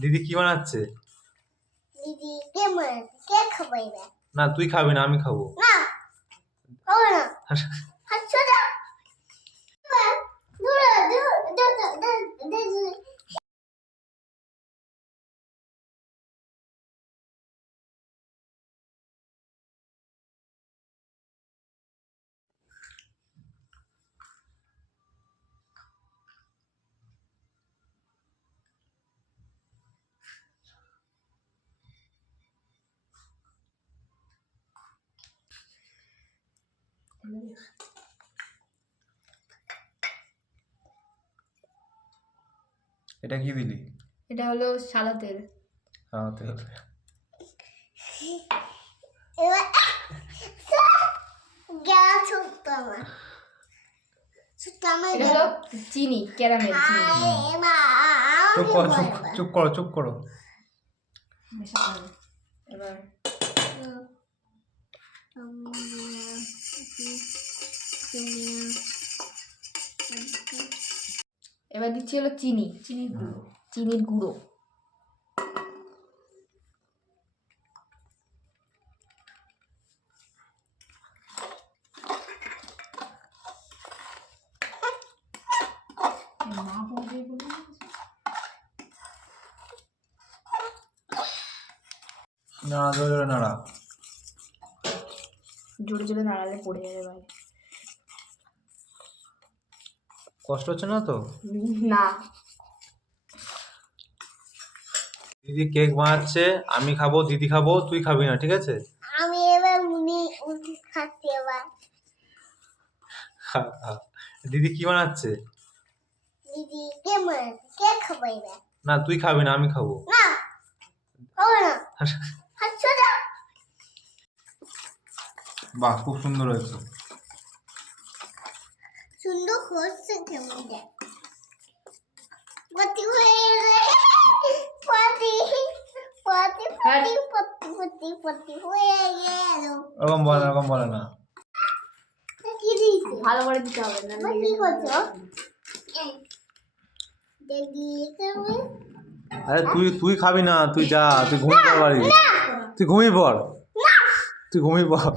দিদি কি বানাচ্ছে? দিদি কেক বানাচ্ছে। কেক খাবো এবার। না তুই খাবি না, আমি খাবো। না খাবো না। হাত ছোটা। দূরে দূরে। এটা কি দিলি? এটা হলো সাদা তেল। সাদা তেল। এবার গ্যাস হতো আমার। এটা হলো চিনি, ক্যারামেল চিনি। চুপ করো, চুপ করো, চুপ করো। এবার এবার দিচ্ছি হলো চিনির গুঁড়ো। না জোরে নাড়া। জোরে জোরে নাড়ালে পড়ে যাবে বাইরে। কষ্ট হচ্ছে না তো? না। দিদি কেক বানাচ্ছে, আমি খাবো, দিদি খাবো, তুই খাবি না, ঠিক আছে? আমি এবার খাচ্ছি এবার। দিদি কি বানাচ্ছে? দিদি কেক বানাচ্ছে। কেক খাবো এবার। না তুই খাবি না, আমি খাবো। না খাবো না। হাত ছোটা। বাহ, খুব সুন্দর হয়েছে। সুন্দর হচ্ছে কেমন দেখ। পতি হয়ে পতি পতি পতি পতি পতি পতি হয়ে গেল। ওরকম বলে না। কি দিয়েছে? ভালো করে দিতে হবে না। কি করছো? দিদি তুমি আরে তুই খাবি না, তুই যা, তুই ঘুমিয়ে পড় বাড়ি। তুই ঘুমিয়ে পড়। তুই ঘুমিয়ে পড়।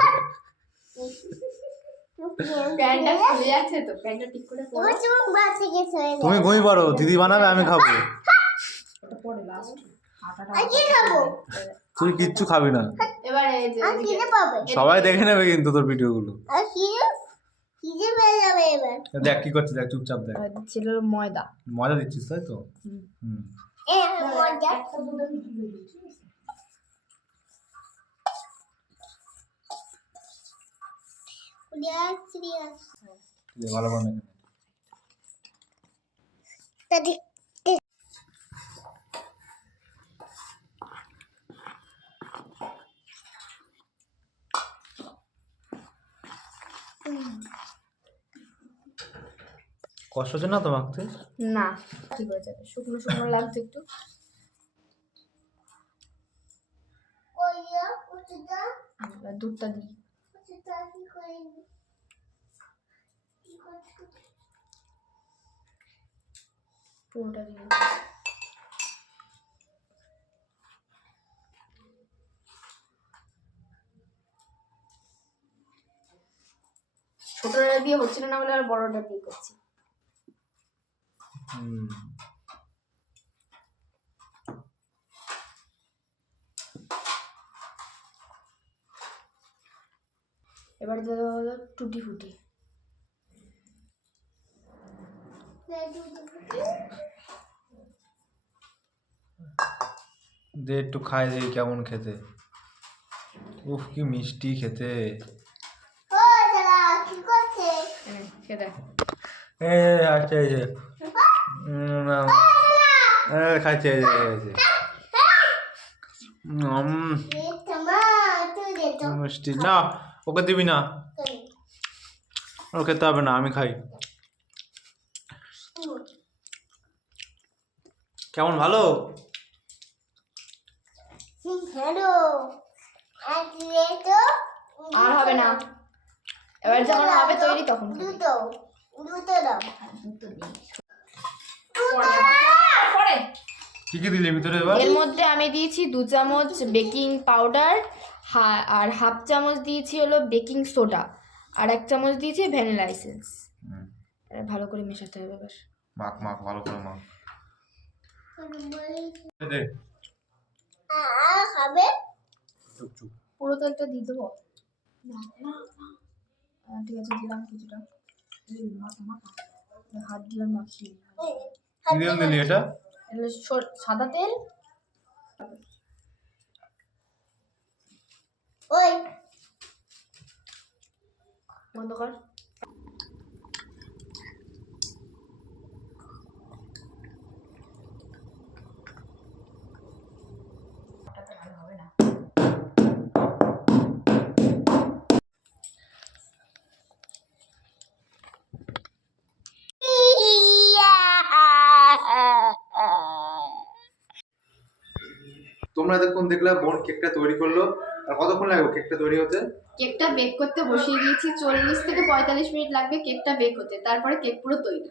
প্যান্টটা খুলে যাচ্ছে তো, প্যান্টটা ঠিক করে পরো। তোমার চুল বাঁচে গেছে। তুমি ঘুমিয়ে পড়ো, দিদি বানাবে, আমি খাবো। এটা পরে লাস্ট আর কি খাবো? তুই কিচ্ছু খাবি না। এবার এই যে আর খিদে পাবে। সবাই দেখে নেবে কিন্তু তোর ভিডিওগুলো। আর খিদে পেয়ে যাবে এবার। দেখ কি করছিস, দেখ, চুপচাপ দেখ। ছিল ময়দা। মজা দিচ্ছিস তাই তো? মজা। সিরিয়াস ভালো করে নে। দাদি কষ্ট হচ্ছে না তো মাখতে? না ঠিক হয়ে যাবে, শুকনো শুকনো লাগছে একটু। কইয়া ওটা এবার দুধটা দিই। ওটা কি করে কি করছ? পুরোটা দিয়ে ছোটটা দিয়ে হচ্ছিল না বলে আর বড়টা দিয়ে করছি। এবার দেওয়া হলো টুটি ফুটি। দে একটু খাই, দেখি কেমন খেতে। উফ কি মিষ্টি খেতে। ও দাদা কি করছে? খেয়ে দেখ। আচ্ছা এই যে খাচ্ছি, এই যে খাচ্ছি। মিষ্টি না, ওকে দিবি না, ও খেতে হবে না, আমি খাই। কেমন, ভালো? হ্যালো আর হবে না, এবার যখন হবে তৈরি তখন দুটো দুটো দাও। পরে কি কি দিলি ভিতরে এবার? এর মধ্যে আমি দিয়েছি 2 চামচ বেকিং পাউডার, আর হাফ চামচ দিয়েছি হলো বেকিং সোডা, আর 1 চামচ দিয়েছি ভ্যানিলা এসেন্স। ভালো করে মেশাতে হবে এবার। মাখ মাখ ভালো করে মাখ। দে খাবে চুপ চুপ। পুরো তেলটা দিয়ে দেবো? ঠিক আছে, দিলাম কিছুটা। হাত দিয়ে মাখিয়ে কি দিয়ে দিলি এটা? এগুলো সাদা তেল। ওই বন্ধ কর। ওটাতে ভালো হবে না। তোমরা দেখুন দেখলে বোন কেকটা তৈরি করলো। আর কতক্ষণ লাগবে কেকটা তৈরি হতে? কেকটা বেক করতে বসিয়ে দিয়েছি, 40 থেকে 45 মিনিট লাগবে কেকটা বেক হতে, তারপরে কেক পুরো তৈরি।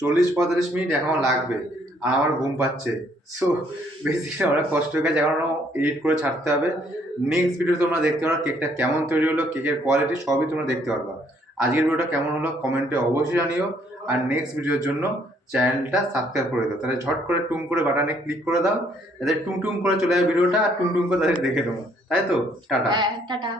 40-45 মিনিট এখনো লাগবে। আর আমার ঘুম পাচ্ছে, সো বেসিক্যালি অনেক কষ্ট হয়ে গেছে, এখনো এডিট করে ছাড়তে হবে। নেক্সট ভিডিও তোমরা দেখতে পারো কেকটা কেমন তৈরি হলো, কেকের কোয়ালিটি সবই তোমরা দেখতে পারবা। আজকের ভিডিওটা কেমন হলো কমেন্টে অবশ্যই জানিও। আর নেক্সট ভিডিওর জন্য চ্যানেলটা সাবস্ক্রাইব করে দাও, তাহলে ঝট করে টুম করে বাটনে ক্লিক করে দাও, যাতে টুম টুম করে চলে যায় ভিডিওটা, আর টুম টুম করে তাদের দেখে নেবো। তাই তো, টাটা। হ্যাঁ, টাটা।